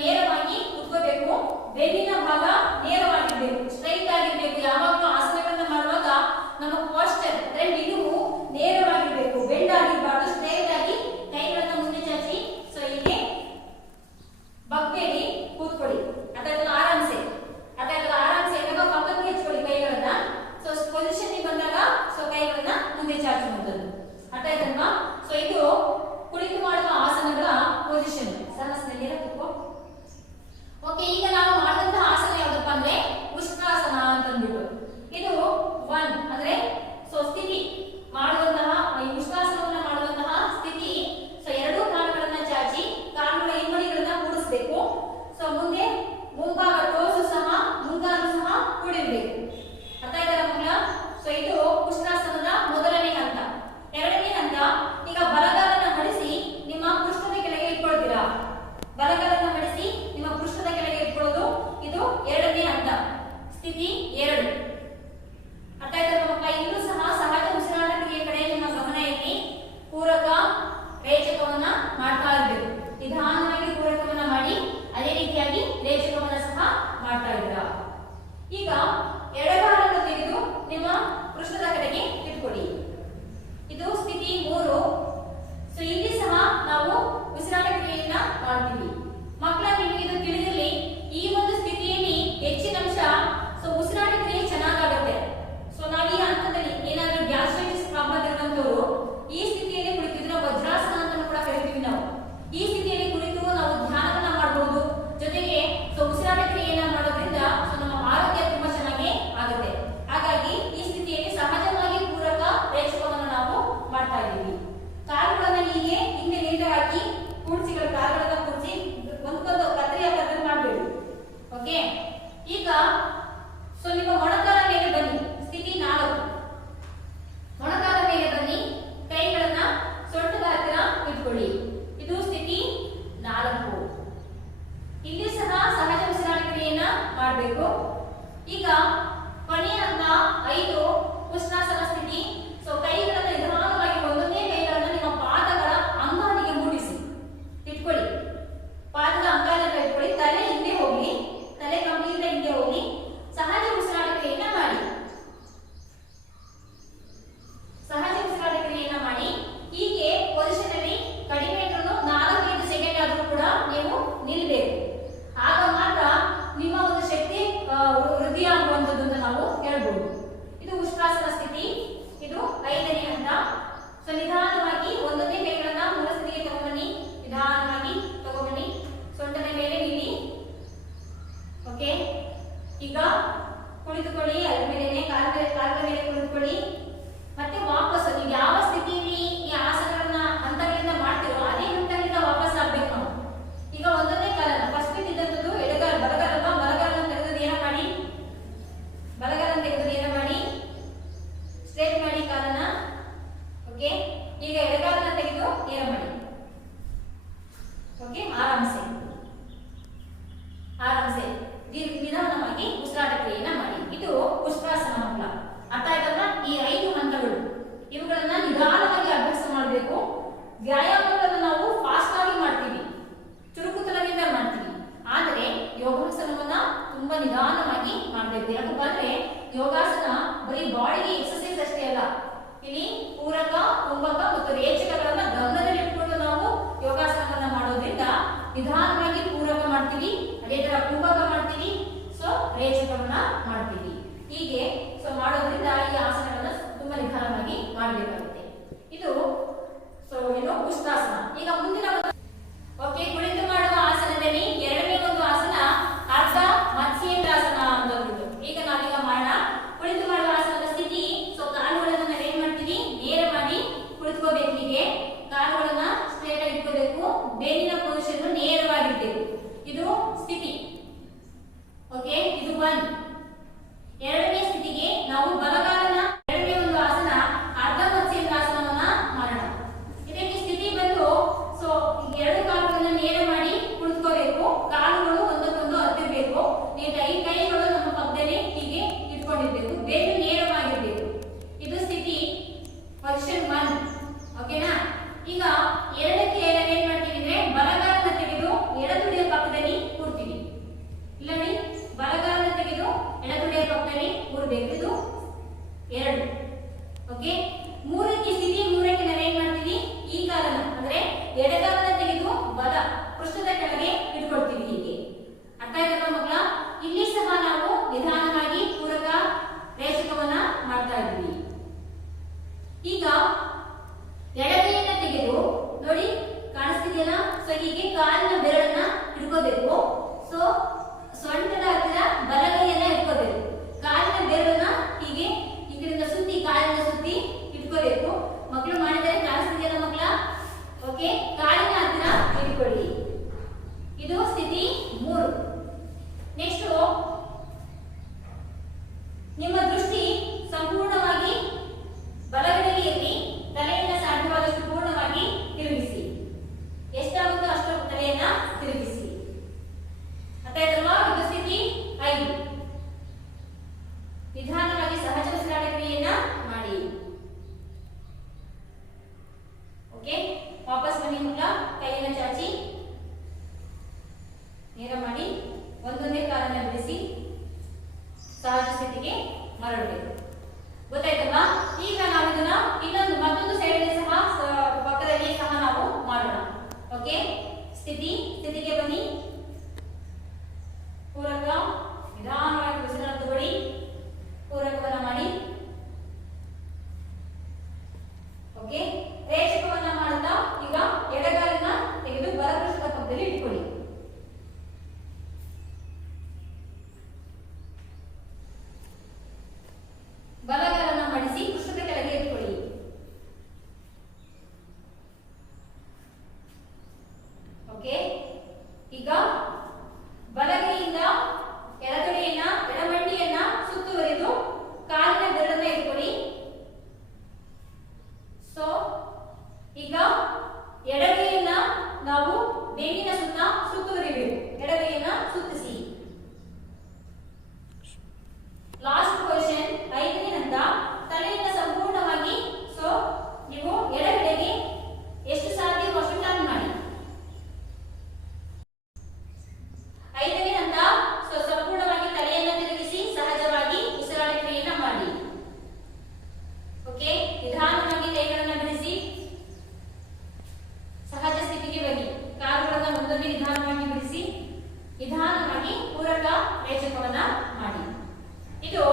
ನೇರವಾಗಿ ಕೂತ್ಕೋಬೇಕು. ಬೆನ್ನಿನ ಭಾಗ ನೇರವಾಗಿರ್ಬೇಕು, ಸ್ಟ್ರೈಟ್ ಆಗಿರ್ಬೇಕು. ಯಾವಾಗಲೂ ಆಸನಗಳನ್ನ ಮಾಡುವಾಗ ನಮ್ಮ ಪಾಸ್ಚರ್ ಅಂದ್ರೆ ನಿಲುವು ನೇರವಾಗಿರ್ಬೇಕು, ಬೆಂಡ್ ಆಗಿರಬಾರ್ದು. ಸ್ಟ್ರೈಟ್ ಆಗಿ ಕೈಗಳನ್ನ ಮುಂದೆ ಚಾಚಿ ಹೀಗೆ ಬಗ್ಬೇಡಿ, ಕೂತ್ಕೊಳ್ಳಿ. ಅಥವಾ ಆರಾಮ್ಸೆ ಅಥವಾ ಪಕ್ಕಕ್ಕೆ ಹಚ್ಕೊಳ್ಳಿ ಕೈಗಳನ್ನ. ಪೊಸಿಷನ್ ಬಂದಾಗ ಕೈಗಳನ್ನ ಮುಂದೆ ಚಾಚುವಂಥದ್ದು. ಅರ್ಥ ಆಯ್ತಲ್ವಾ? ಇದು ಕುಳಿತು ಮಾಡುವ ಆಸನಗಳ ಪೊಸಿಷನ್. ಸರಸ್ನಲ್ಲಿ ಕೂತ್ಕೋ. ಓಕೆ, ಈಗ ನಾವು ಮಾಡಿದಂತಹ ಆಸನ ಯಾವ್ದಪ್ಪ ಅಂದ್ರೆ ಉಷ್ಟ್ರಾಸನ ಅಂತ ಅಂದ್ಬಿಟ್ಟು. ಇದು 1 ಅಂದ್ರೆ ಸ್ಥಿತಿ ಮಾಡುವಂತಹ ಈ ಉಷ್ಟ್ರಾಸನವನ್ನ ಮಾಡುವಂತಹ ಸ್ಥಿತಿ. ಎರಡು ಕಾಲುಗಳನ್ನ ಚಾಚಿ ಕಾಲುಗಳ ಹಿಂಬದಿಗಳನ್ನ ಕೂಡಿಸಬೇಕು. ಮುಂದೆ ಮುಂಭಾಗ ಟೋಸು ಸಹ ಮುಂಗಾಲು ಸಹ ಕೂಡಿರ್ಬೇಕು. ಅರ್ಥ ಆಯ್ತಲ್ಲ ಮಕ್ಕಳ? ಇದು ಉಷ್ಟ್ರಾಸನದ ಮೊದಲನೇ ಹಂತ. ಎರಡನೇ ಹಂತ, ಈಗ ಬಲಗಾಲನ ಮಡಿಸಿ ನಿಮ್ಮ ಪೃಷ್ಠದ ಕೆಳಗೆ ಇಟ್ಕೊಳ್ತೀರಾ. ಬಲಗಾಲನ ಮಡಿಸಿ ನಿಮ್ಮ ಪೃಷ್ಠದ ಕೆಳಗೆ ಇಟ್ಕೊಳ್ಳೋದು ಇದು ಎರಡನೇ ಹಂತ, ಸ್ಥಿತಿ 2. ಅರ್ಥ ಆಯ್ತಲ್ಲ ಮಕ್ಕಳ? ಇಲ್ಲೂ ಸಹ ಸಹಜ ಉಸಿರಾಟ ಕ್ರಿಯೆ ಕಡೆ ನಿಮ್ಮ ಗಮನ ಇರಲಿ. ಪೂರಕ ರೇಚಕವನ್ನ ಮಾಡ್ತಾ ಇರ್ಬೇಕು. ನಿಧಾನವಾಗಿ ಪೂರಕವನ್ನ ಮಾಡಿ ಅದೇ ರೀತಿಯಾಗಿ ರೇಚಕವನ್ನ ಸಹ ಮಾಡ್ತಾ ಇದ್ದೀರಾ. ಈಗ ಎಡಗಾಲನ್ನು ತೆಗೆದು ನಿಮ್ಮ ಪೃಷ್ಠದ ಕಡೆಗೆ ಇಟ್ಕೊಳ್ಳಿ. ಇದು ಸ್ಥಿತಿ 3. ಇಲ್ಲಿ ಸಹ ನಾವು ಉಸಿರಾಟ ಕ್ರಿಯೆಯನ್ನ ಮಾಡ್ತೀವಿ. ಮಕ್ಕಳ, ನಿಮಗೆ ಇದು ತಿಳಿದಿರಲಿ, ಈ ಒಂದು ಸ್ಥಿತಿಯಲ್ಲಿ ಹೆಚ್ಚಿನ ಅಂಶ ಉಸಿರಾಟ ಕ್ರಿಯೆ ಚೆನ್ನಾಗಾಗುತ್ತೆ. ನಾವು ಈ ಹಂತದಲ್ಲಿ ಏನಾದರೂ ಗ್ಯಾಸ್ಟ್ರೈಟಿಸ್ ಪ್ರಾಬ್ಲಮ್ ಇರುವಂತವರು ಈ ಸ್ಥಿತಿಯಲ್ಲಿ ಕುಳಿತಿದ್ರೆ ವಜ್ರಾಸನ ಅಂತ ಕೂಡ ಕರಿತೀವಿ ನಾವು. ಈ ಸ್ಥಿತಿಯಲ್ಲಿ ಕುಳಿತು ನಾವು ಧ್ಯಾನವನ್ನ ಮಾಡಬಹುದು. ಜೊತೆಗೆ ಉಸಿರಾಟ ಕ್ರಿಯೆಯನ್ನ ಮಾಡೋದ್ರಿಂದ ನಮ್ಮ ಆರೋಗ್ಯ ತುಂಬಾ ಚೆನ್ನಾಗಿ ಆಗುತ್ತೆ. ಹಾಗಾಗಿ ಈ ಸ್ಥಿತಿಯಲ್ಲಿ ಸಹಜವಾಗಿ ಪೂರಕ ರೇಚಕವನ್ನು ನಾವು ಮಾಡ್ತಾ ಇದ್ದೀವಿ. ಕಾಲುಗಳನ್ನ ಹೀಗೆ ಹಿಂದೆ ನೇರವಾಗಿ ಕೂಡಿಸಿ, ಕಾಲುಗಳನ್ನ ಕೂಡಿಸಿ ಒಂದೊಂದು ಕತ್ತರಿ ಆಕಾರದಲ್ಲಿ ಮಾಡಬೇಡಿ. ಓಕೆ, ಈಗ ನಿಮ್ಮ ಮೊಣಕಾಲ ಮೇಲೆ ಬನ್ನಿ. ಸ್ಥಿತಿ 4. ಮೊಣಕಾಲ ಮೇಲೆ ಬನ್ನಿ, ಕೈಗಳನ್ನ ಸೊಂಟದ ಹತ್ತಿರ ಇಟ್ಕೊಳ್ಳಿ. ಇದು ಸ್ಥಿತಿ 4. ಇಲ್ಲಿ ಸಹ ಸಹಜ ಉಸಿರಾಟ ಕ್ರಿಯೆಯನ್ನ ಮಾಡಬೇಕು. ಈಗ ಕೊನೆಯ ಹಂತ 5 ಉಷ್ಟ್ರಾಸನ ಸ್ಥಿತಿ. ಕೈಗಳನ್ನ ನಿಧಾನವಾಗಿ ಒಂದೊಂದೇ ಕೈಗಳನ್ನ ನಿಮ್ಮ ಪಾದಗಳ ಅಂಗಾಲಿಗೆ ಮೂಡಿಸಿ ಇಟ್ಕೊಳ್ಳಿ. ಪಾದದ ಅಂಗಾಲನ್ನ ಇಟ್ಕೊಳ್ಳಿ. ತಲೆ ಹಿಂದೆ ಹೋಗಿ, ತಲೆ ಕಂಪ್ಲೀಟ್ ಹಿಂದೆ ಹೋಗಿ ಸಹಜ ಉಸಿರಾಟ ಕ್ರಿಯೆಯನ್ನ ಮಾಡಿ. ಸಹಜ ಉಸಿರಾಟ ಕ್ರಿಯೆಯನ್ನ ಮಾಡಿ. ಹೀಗೆ ಪೊಸಿಷನ್ ಅಲ್ಲಿ ಕಡಿಮೆ ಇದ್ರೂ 4-5 ಸೆಕೆಂಡ್ ಆದ್ರೂ ಕೂಡ ನೀವು ನಿಲ್ಬೇಕು. ಆಗ ಮಾತ್ರ ನಿಮ್ಮ ಒಂದು ಶಕ್ತಿ ವೃದ್ಧಿ ಆಗುವಂಥದ್ದು ಅಂತ ನಾವು ಹೇಳ್ಬೋದು. ಇದು ಉಷ್ಟ್ರಾಸನ ಸ್ಥಿತಿ. ಇದು 5ನೇ ಹಂತ. ನಿಧಾನವಾಗಿ ಒಂದೊಂದೇ ಕೈಗಳನ್ನ ಮೂಲ ಸ್ಥಿತಿಗೆ ತಗೊಂಡ್ಬನ್ನಿ. ನಿಧಾನವಾಗಿ ತಗೊಂಡ್ಬನ್ನಿ. ಸೊಂಟದ ಮೇಲೆ ನಿಲ್ಲಿ. ಓಕೆ, ಈಗ ಕುಳಿತುಕೊಳ್ಳಿ. ಅದ್ರ ಮೇಲೆ ಕಾಲ ಮೇಲೆ ಕುಳಿತುಕೊಳ್ಳಿ. ಮತ್ತೆ ವಾಪಸ್ ನೀವು ಯಾವ ಸ್ಥಿತಿಯಲ್ಲಿ ಈ ಆಸನಗಳನ್ನ ಹಂತಗಳಿಂದ ಮಾಡ್ತೀರೋ ಅದೇ ಹಂತಗಳಿಂದ ವಾಪಸ್ ಆಗ್ಬೇಕು ನಾವು. ಈಗ ಒಂದೊಂದೇ ಕಾಲನ ಫಸ್ಟ್ ಇದ್ದಂಥದ್ದು ಎಡಗಾಲ, ಬಲಗಾಲ. ಬಲಗಾಲನ ತೆಗೆದು ನೇರ ಮಾಡಿ. ಬಲಗಾಲನ ತೆಗೆದು ನೇರ ಮಾಡಿ, ಸ್ಟ್ರೇಟ್ ಮಾಡಿ ಕಾಲನ. ಓಕೆ, ಈಗ ಎಡಗಾಲನ ತೆಗೆದು ನೇರ ಮಾಡಿ. ಓಕೆ, ಆರಾಮ್ಸೆ ನಿಧಾನವಾಗಿ ಉಸಿರಾಟ ಕ್ರಿಯೆಯನ್ನ ಮಾಡಿ. ಇದು ಉಷ್ಟ್ರಾಸನ ಮಕ್ಕಳ. ಅರ್ಥ ಆಯ್ತಲ್ಲ? ಈ 5 ಹಂತಗಳು ಇವುಗಳನ್ನ ನಿಧಾನವಾಗಿ ಅಭ್ಯಾಸ ಮಾಡಬೇಕು. ವ್ಯಾಯಾಮಗಳನ್ನು ನಾವು ಫಾಸ್ಟ್ ಆಗಿ ಮಾಡ್ತೀವಿ, ಚುರುಕುತನದಿಂದ ಮಾಡ್ತೀವಿ. ಆದರೆ ಯೋಗಾಸನವನ್ನ ತುಂಬಾ ನಿಧಾನವಾಗಿ ಮಾಡಬೇಕು. ಯಾಕಂದ್ರೆ ಯೋಗಾಸನ ಬರೀ ಬಾಡಿಗೆ ಎಕ್ಸರ್ಸೈಸ್ ಅಷ್ಟೇ ಅಲ್ಲ. ಇಲ್ಲಿ ಪೂರಕ, ಕುಂಭಕ ಮತ್ತು ರೇಚಕಗಳನ್ನ ಗಮನದಲ್ಲಿ ಇಟ್ಕೊಂಡು ನಾವು ಯೋಗಾಸನವನ್ನ ಮಾಡೋದ್ರಿಂದ ನಿಧಾನವಾಗಿ ಪೂರಕ ಮಾಡ್ತೀವಿ, ಅದೇ ತರ ಕುಂಭಕ ಮಾಡ್ತೀವಿ, ರೇಚಕವನ್ನ ಮಾಡ್ತೀವಿ. ಹೀಗೆ ಮಾಡೋದ್ರಿಂದ ಈ ಆಸನಗಳನ್ನ ತುಂಬಾ ನಿಧಾನವಾಗಿ ಮಾಡಬೇಕಾಗುತ್ತೆ. ಇದು ಏನು ಉಷ್ಟ್ರಾಸನ. ಈಗ ಮುಂದಿನ ಓಕೆ, ಕುಳಿತು ಮಾಡುವ ಆಸನದಲ್ಲಿ ಎರಡನೇ ಒಂದು ಆಸನ ಅರ್ಧ ಮತ್ಸ್ಯೇಂದ್ರಾಸನ ಅಂತ ಅಂದ್ಬಿಟ್ಟು. ಈಗ ನಾವೀಗ ಮಾಡೋಣ. ಕುಳಿತು ಮಾಡುವ ಆಸನದ ಸ್ಥಿತಿ. ಕಾಲುಗಳನ್ನ ನಾವೇನ್ ಮಾಡ್ತೀವಿ, ನೇರ ಮಾಡಿ ಕುಳಿತುಕೋಬೇಕು. ಹೀಗೆ ಕಾಲುಗಳನ್ನ ಸ್ಟ್ರೇಟ್ ಆಗಿ ಇಟ್ಕೋಬೇಕು. ಬೆನ್ನಿನ ಪೊಸಿಷನ್ ನೇರವಾಗಿರ್ಬೇಕು. ಇದು ಸ್ಥಿತಿ. ಕ್ವೆಶ್ಚನ್ 1 ಓಕೆನಾ. ಈಗ ಎರಡಕ್ಕೆ ಏನ್ ಮಾಡ್ತೀವಿ ಅಂದ್ರೆ ಬಲಗಾಲನ ತೆಗೆದು ಎಡತುಡಿಯ ಪಕ್ಕದಲ್ಲಿ ಕೂರ್ತೀವಿ. ಇಲ್ಲ ನೋಡಿ, ಬಲಗಾಲನ ತೆಗೆದು ಎಡತುಡಿಯ ಪಕ್ಕದಲ್ಲಿ ಕೂರಬೇಕು. ಇದು 2. ಓಕೆ. ಮೂರಕ್ಕೆ ಸ್ಥಿತಿ 3ಕ್ಕೆ ನಾವು ಏನ್ ಮಾಡ್ತೀವಿ, ಈ ಕಾಲನ ಅಂದ್ರೆ ಎಡಗಾಲನ ತೆಗೆದು ಬಲ ಪೃಷ್ಠದ ಕೆಳಗೆ ಇಟ್ಕೊಳ್ತೀವಿ. ಹೀಗೆ ಅರ್ಥ ಆಯ್ತಲ್ಲ ಮಕ್ಕಳ? ಇಲ್ಲಿ ಸಹ ನಾವು ನಿಧಾನವಾಗಿ ಪೂರಕ ರೇಚಕವನ್ನ ಮಾಡ್ತಾ ಇದ್ವಿ. ಈಗ ಎಡಗೈಯನ್ನ ತೆಗೆದು ನೋಡಿ, ಕಾಣಿಸ್ತಿದೆಯಲ್ಲ? ಸೊ ಹೀಗೆ ಕಾಲಿನ ಬೆರಳನ್ನ ಹಿಡ್ಕೋಬೇಕು. ಸೊ ಸೊಂಟದ ಹತ್ತಿರ ಬಲಗೈಯನ್ನ ಇಟ್ಕೋಬೇಕು. ಕಾಲಿನ ಬೆರಳನ್ನ ಹೀಗೆ ಈ ಕಡೆಯಿಂದ ಸುತ್ತಿ, ಕಾಲಿನ ಸುತ್ತಿ ಇಟ್ಕೋಬೇಕು. ಮಕ್ಕಳು ಮಾಡಿದರೆ ಕಾಣಿಸ್ತಿದೆಯಲ್ಲ ಮಕ್ಕಳ? ಓಕೆ. ಕಾಲಿನ ಹತ್ತಿರ ಇಟ್ಕೊಳ್ಳಿ. ಇದು ಸ್ಥಿತಿ 3. ನೆಕ್ಸ್ಟ್, ನಿಮ್ಮ ದೃಷ್ಟಿ ಸಂಪೂರ್ಣವಾಗಿ ಬಲಗಡೆಯಲ್ಲಿ ತಲೆಯನ್ನ ಸಾಧ್ಯವಾದಷ್ಟು ಪೂರ್ಣವಾಗಿ ತಿರುಗಿಸಿ. ಎಷ್ಟಾಗುತ್ತೋ ಅಷ್ಟು ತಲೆಯನ್ನ ತಿರುಗಿಸಿ. ಅರ್ಥಾಯ್ತಲ್ವಾ? ಇದು ಸ್ಥಿತಿ 5. ನಿಧಾನವಾಗಿ ಸಹಜ ಉಸಿರಾಟ ಕ್ರಿಯೆಯನ್ನ ಮಾಡಿ. ಓಕೆ. ವಾಪಸ್ ಬನ್ನಿ ಮಕ್ಕಳ. ಕೈಯನ್ನ ಚಾಚಿ ನೇರ ಮಾಡಿ ಒಂದೊಂದೇ ಕಾಲನ್ನ ಬಿಡಿಸಿ ಸಹಜ ಸ್ಥಿತಿಗೆ ಮರಳಬೇಕು. ಗೊತ್ತಾಯ್ತಲ್ವಾ? ಈಗ ನಾವು ಇದನ್ನ ಮತ್ತೊಂದು ಸೈಡ್ ಸಹ ಪಕ್ಕದಲ್ಲಿ ಸಹ ನಾವು ಮಾಡೋಣ. ಓಕೆ. ಸ್ಥಿತಿಗೆ ಬನ್ನಿ. ಪೂರಕ ನಿಧಾನವಾಗಿ ಉಸಿರಾಟ ತಗೊಳ್ಳಿ. ಪೂರಕವನ್ನ ಮಾಡಿ. ಓಕೆ. ರೇಚಕವನ್ನ ಮಾಡುತ್ತಾ ಈಗ ಎಡಗಾಲನ್ನ ತೆಗೆದು ಬಲಪೃಷ್ಠದ ಪಕ್ಕದಲ್ಲಿ ಇಟ್ಕೊಳ್ಳಿ. ಬಲಗಾಲನ್ನ ಮಡಿಸಿ ಪೃಷ್ಠದ ಕೆಳಗೆ ಇಟ್ಕೊಳ್ಳಿ. ಓಕೆ. ಈಗ ಬಲಗೈಯಿಂದ ಎಡತೊಡೆಯನ್ನ ಎಡಮಂಡಿಯನ್ನ ಸುತ್ತುವರಿದು ಕಾಲಿನ ಬೆರಳನ್ನ ಇಟ್ಕೊಳ್ಳಿ. ಸೊ ಈಗ ಎಡಗೈಯನ್ನ ನಾವು ಬೆನ್ನಿನ ಸುತ್ತ ಸುತ್ತುವರಿಬೇಕು. ಎಡಗೈಯನ್ನ ಸುತ್ತಿಸಿ. ಲಾಸ್ಟ್ ಕ್ವೆಶ್ಚನ್ 5ನೇ ಹಂತ. ತಲೆಯಿಂದ ಸಂಪೂರ್ಣವಾಗಿ ಸೊ ನೀವು ಎಡಗಡೆಗೆ ಎಷ್ಟು ಸಾಧ್ಯವೋ ಅಷ್ಟು ಟರ್ನ್ ಮಾಡಿ. 5ನೇ ಹಂತ. ಸೊ ಸಂಪೂರ್ಣವಾಗಿ ತಲೆಯನ್ನು ತಿರುಗಿಸಿ ಸಹಜವಾಗಿ ಉಸಿರಾಟ ಕ್ರಿಯೆಯನ್ನ ಮಾಡಿ. ಓಕೆ. ನಿಧಾನವಾಗಿ ಕೈಗಳನ್ನು ಬಿಡಿಸಿ ಸಹಜ ಸ್ಥಿತಿಗೆ ಬನ್ನಿ. ಕಾಲುಗಳನ್ನು ಒಂದೊಂದೇ ನಿಧಾನವಾಗಿ ಬಿಡಿಸಿ ನಿಧಾನವಾಗಿ ಪೂರಕ ರೇಚಕವನ್ನ ಮಾಡಿ. ಇದು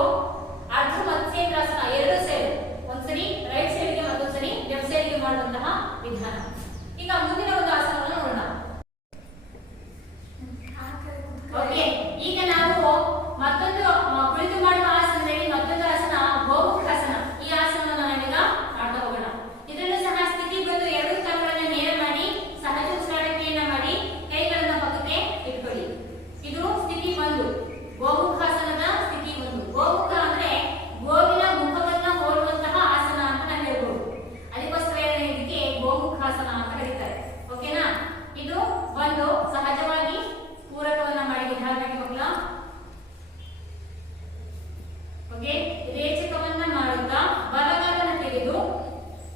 ಅರ್ಧ ಮತ್ಸ್ಯೇಂದ್ರಾಸನ. 2 ಸೈಡ್, ಒಂದ್ಸರಿ ರೈಟ್ ಸೈಡ್ಗೆ ಮತ್ತೊಂದ್ಸರಿ ಲೆಫ್ಟ್ ಸೈಡ್ಗೆ ಮಾಡುವಂತಹ ವಿಧಾನ. ಈಗ ಮುಂದಿನ ಒಂದು ಆಸನವನ್ನು ನೋಡೋಣ. ಓಕೆ. ಈಗ ನಾವು ಮತ್ತೊಂದು ಕುಳಿತು ಮಾಡುವ ಆಸನದಲ್ಲಿ ಮತ್ತೊಂದು ಆಸನ ಗೋಮುಖಾಸನ. ಈ ಆಸನವನ್ನು ನಾವೀಗ ಮಾಡ್ತಾ ಹೋಗೋಣ. ಇದರಲ್ಲೂ ಸಹ ಸ್ಥಿತಿ ಬಂದು 2 ಕಾಲುಗಳನ್ನ ನೇರ ಮಾಡಿ ಸಹಜ ಉಸಿರಾಟ ಕ್ರಿಯೆಯನ್ನ ಮಾಡಿ ಕೈಗಳನ್ನ ಪಕ್ಕಕ್ಕೆ ಇಟ್ಕೊಳ್ಳಿ. ಇದು ಸ್ಥಿತಿ 1. ಗೋಮುಖಾಸನದ ಸ್ಥಿತಿ 1. ಗೋಮುಖ ಅಂದ್ರೆ ಗೋವಿನ ಮುಖವನ್ನ ಹೋಲುವಂತಹ ಆಸನ ಅಂತ ನಾವು ಹೇಳ್ಬೋದು. ಅದಕ್ಕೋಸ್ಕರ ಇದಕ್ಕೆ ಗೋಮುಖಾಸನ ಅಂತ ಕರೀತಾರೆ. ಓಕೆನಾ. ಇದು 1. ಸಹಜವಾಗಿ ಪೂರಕವನ್ನ ಮಾಡಿ ನಿಧಾನವಾಗಿ ಮಕ್ಕಳ. ಓಕೆ. ರೇಚಕವನ್ನ ಮಾಡುತ್ತಾ ಬಲಗಾಲನ ತೆಗೆದು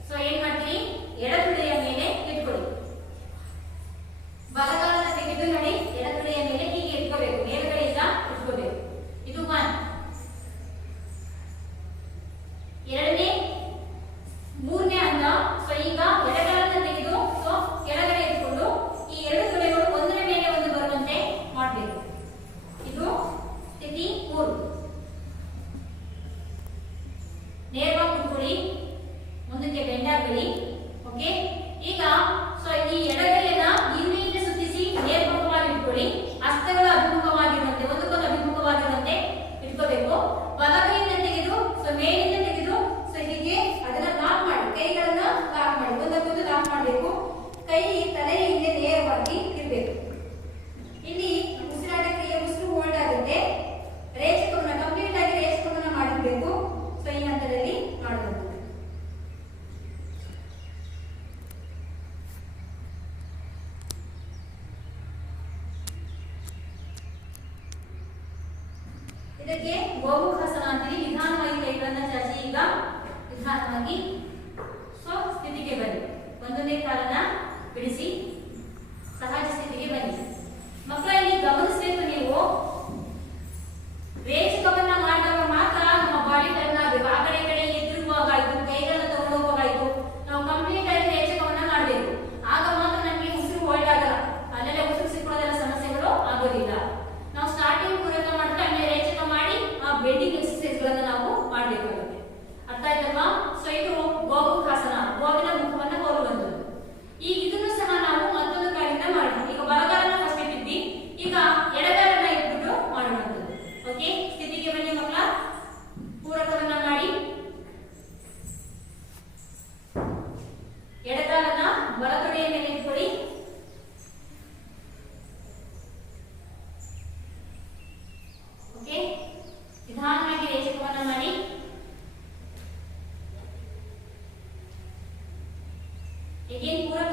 ಸೊ ಏನ್ ಮಾಡ್ತೀರಿ, ಎಡತುಡೆಯ ಮೇಲೆ ಇಟ್ಕೊಳ್ಳಿ. ಬಲಗಾಲನ ತೆಗೆದು ನೋಡಿ ಎಡತುಡೆಯ ಮೇಲೆ ಹೀಗೆ ಇಟ್ಕೋಬೇಕು. ಮೇಲ್ಗಡೆಯಿಂದ ಇಟ್ಕೋಬೇಕು. ಇದು 1. 2ನೇ 3ನೇ ಹಂತ. ಸೊ ಈಗ ಎಡಗಾಲನ ತೆಗೆದು ಸೊ ಕೆಳಗಡೆ ಇಟ್ಕೊಂಡು ಈ 2 ತುಳೆಗಳು ಒಂದರ ಮೇಲೆ ಒಂದು ಬರುವಂತೆ ಮಾಡಬೇಕು. ಇದು ಸ್ಥಿತಿ 3. ನೇರವಾಗಿ ಕೂತ್ಕೊಳ್ಳಿ. ಮುಂದಕ್ಕೆ ಬೆಂಡಾಗಲಿ. ಓಕೆ. ಈಗ ಸೊ ಈ ಎಡಗೈಯನ್ನ ಹಿಂದೆಯಿಂದ ಸುತ್ತಿಸಿ ನೇರ್ಮುಖವಾಗಿ ಇಟ್ಕೊಳ್ಳಿ. ಹಸ್ತಗಳ ಅಭಿಮುಖವಾಗಿರುವಂತೆ, ಒಂದಕ್ಕೊಂದು ಅಭಿಮುಖವಾಗಿರುವಂತೆ ಇಟ್ಕೋಬೇಕು. ಬಲಗೈಯನ್ನ ತೆಗೆದು ಸೊ ಮೇಲಿಂದ ತೆಗೆದು ಸೊ ಹೀಗೆ ಅದನ್ನ ಲಾಕ್ ಮಾಡಿ, ಕೈಗಳನ್ನ ಲಾಕ್ ಮಾಡಿ, ಒಂದಕ್ಕೊಂದು ಲಾಕ್ ಮಾಡಬೇಕು. ಕೈ ತಲೆಯ ಹಿಂದೆ ನೇರವಾಗಿ ಇರಬೇಕು. ಇಲ್ಲಿ ಉಸಿರಾಟ ಕ್ರಿಯೆ ಉಸಿರು ಹೋಲ್ಡ್ ಆಗುತ್ತೆ. ರೇಚಕವನ್ನ ಕಂಪ್ಲೀಟ್ ಆಗಿ ರೇಚಕವನ್ನ ಮಾಡಿರ್ಬೇಕು. ಸೊ ಈ ಹಂತದಲ್ಲಿ ಮಾಡಬಹುದು. ಇದಕ್ಕೆ ಗೋಮುಖಾಸನ ಅಂತೀವಿ. ನಿಧಾನವಾಗಿ ಕೈಗಳನ್ನ ಚಾಚಿ ಈಗ ನಿಧಾನವಾಗಿ Again, poor